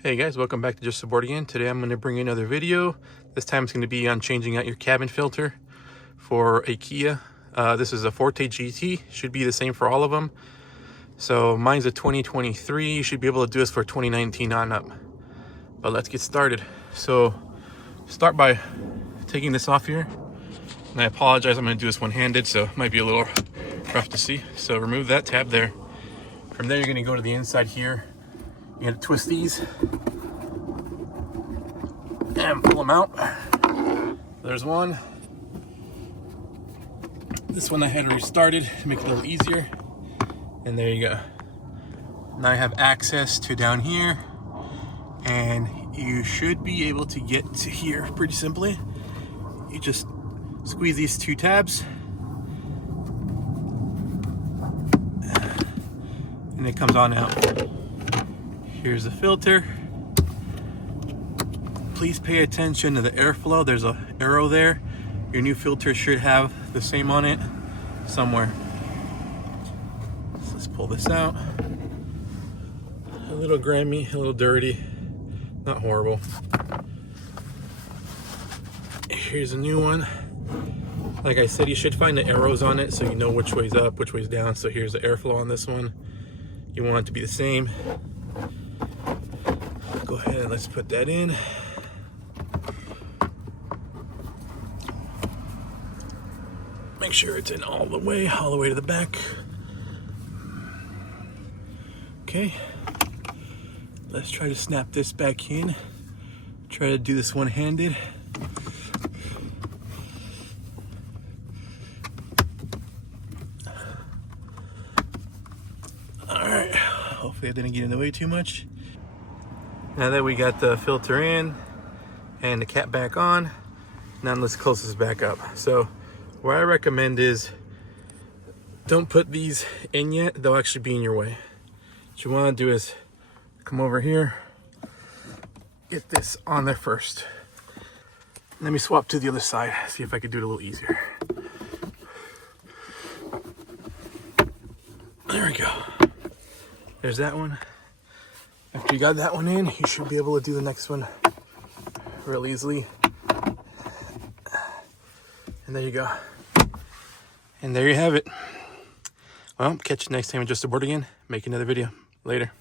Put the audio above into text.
Hey guys, welcome back to Just Aboard again. Today I'm going to bring you another video. This time it's going to be on changing out your cabin filter for a Kia. This is a Forte GT. Should be the same for all of them. So mine's a 2023. You should be able to do this for 2019 on up. But let's get started. So start by taking this off here. And I apologize, I'm going to do this one-handed, so it might be a little rough to see. So remove that tab there. From there you're going to go to the inside here. You're going to twist these and pull them out. There's one. This one I had restarted to make it a little easier. And there you go. Now I have access to down here, and you should be able to get to here pretty simply. You just squeeze these two tabs and it comes on out. Here's the filter. Please pay attention to the airflow. There's an arrow there. Your new filter should have the same on it somewhere. So let's pull this out. A little grimy, a little dirty, not horrible. Here's a new one. Like I said, you should find the arrows on it so you know which way's up, which way's down. So here's the airflow on this one. You want it to be the same. Go ahead and let's put that in. Make sure it's in all the way to the back. Okay. Let's try to snap this back in. Try to do this one-handed. All right. Hopefully I didn't get in the way too much. Now that we got the filter in and the cap back on, now let's close this back up. So what I recommend is don't put these in yet. They'll actually be in your way. What you want to do is come over here, get this on there first. Let me swap to the other side, see if I can do it a little easier. There we go. There's that one. After you got that one in, you should be able to do the next one real easily. And there you go. And there you have it. Well, catch you next time with Just Aboard again. Make another video. Later.